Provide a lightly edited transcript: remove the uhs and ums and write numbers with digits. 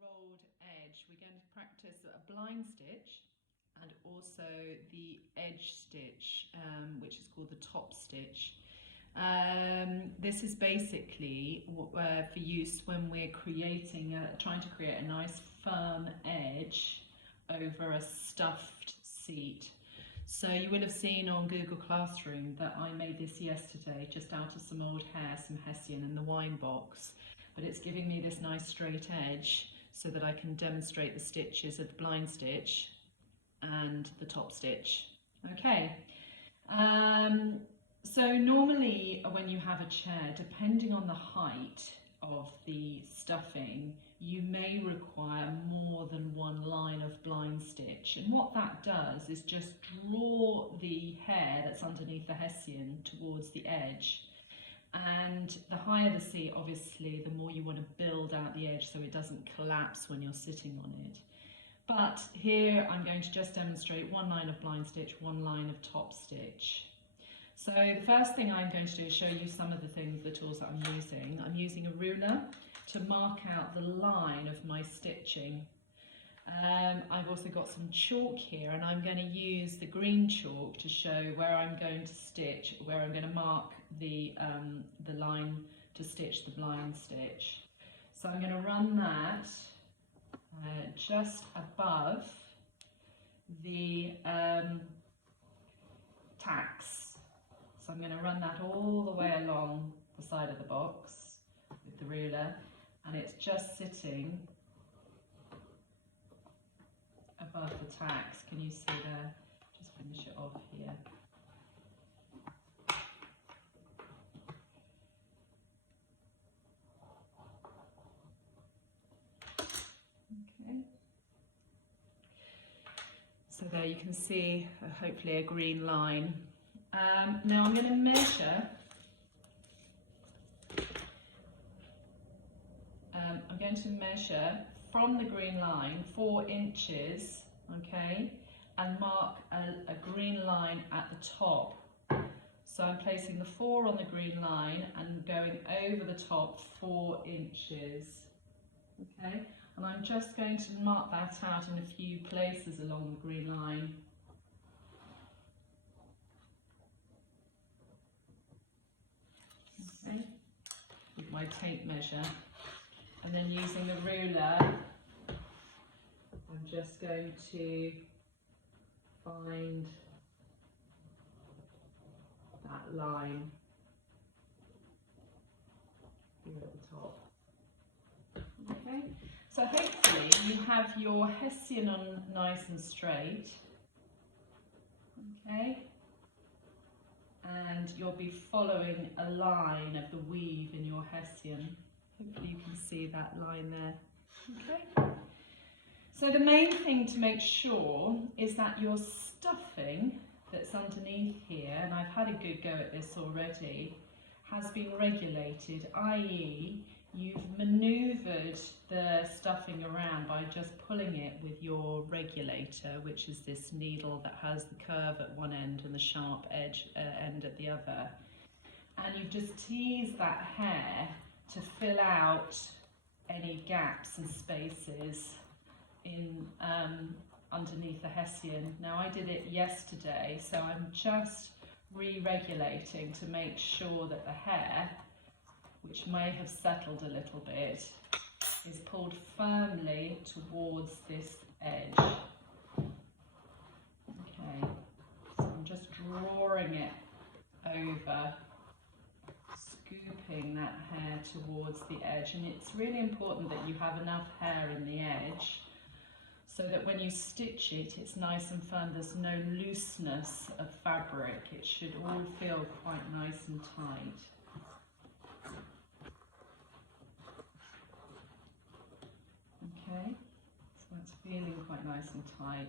rolled edge. We're going to practice a blind stitch and also the edge stitch, which is called the top stitch. This is basically for use when we're trying to create a nice firm edge over a stuffed seat. So you will have seen on Google Classroom that I made this yesterday just out of some old hair, some Hessian and the wine box. But it's giving me this nice straight edge so that I can demonstrate the stitches of the blind stitch and the top stitch. Okay. So normally when you have a chair, depending on the height of the stuffing, you may require more than one line of blind stitch. And what that does is just draw the hair that's underneath the Hessian towards the edge. And the higher the seat, obviously, the more you want to build out the edge so it doesn't collapse when you're sitting on it. But here I'm going to just demonstrate one line of blind stitch, one line of top stitch. So the first thing I'm going to do is show you some of the tools that I'm using. I'm using a ruler to mark out the line of my stitching. I've also got some chalk here, and I'm going to use the green chalk to show where I'm going to stitch, where I'm going to mark the line to stitch the blind stitch. So I'm going to run that just above the tacks. So I'm going to run that all the way along the side of the box with the ruler, and it's just sitting above the tacks. Can you see there? Just finish it off here. Okay. So there you can see hopefully a green line. Now I'm going to measure. I'm going to measure from the green line 4 inches, okay, and mark a green line at the top. So I'm placing the 4 on the green line and going over the top 4 inches, okay, and I'm just going to mark that out in a few places along the green line. Okay, with my tape measure, and then using the ruler I'm just going to find that line here at the top. Okay, so hopefully you have your Hessian on nice and straight, okay, and you'll be following a line of the weave in your Hessian. Hopefully you can see that line there. Okay. So the main thing to make sure is that your stuffing that's underneath here, and I've had a good go at this already, has been regulated, i.e. you've manoeuvred the stuffing around by just pulling it with your regulator, which is this needle that has the curve at one end and the sharp edge end at the other. And you've just teased that hair to fill out any gaps and spaces in underneath the Hessian. Now I did it yesterday, so I'm just re-regulating to make sure that the hair, which may have settled a little bit, is pulled firmly towards this edge. Okay, so I'm just drawing it over, scooping that hair towards the edge, and it's really important that you have enough hair in the edge so that when you stitch it, it's nice and firm. There's no looseness of fabric. It should all feel quite nice and tight. Okay, so that's feeling quite nice and tight.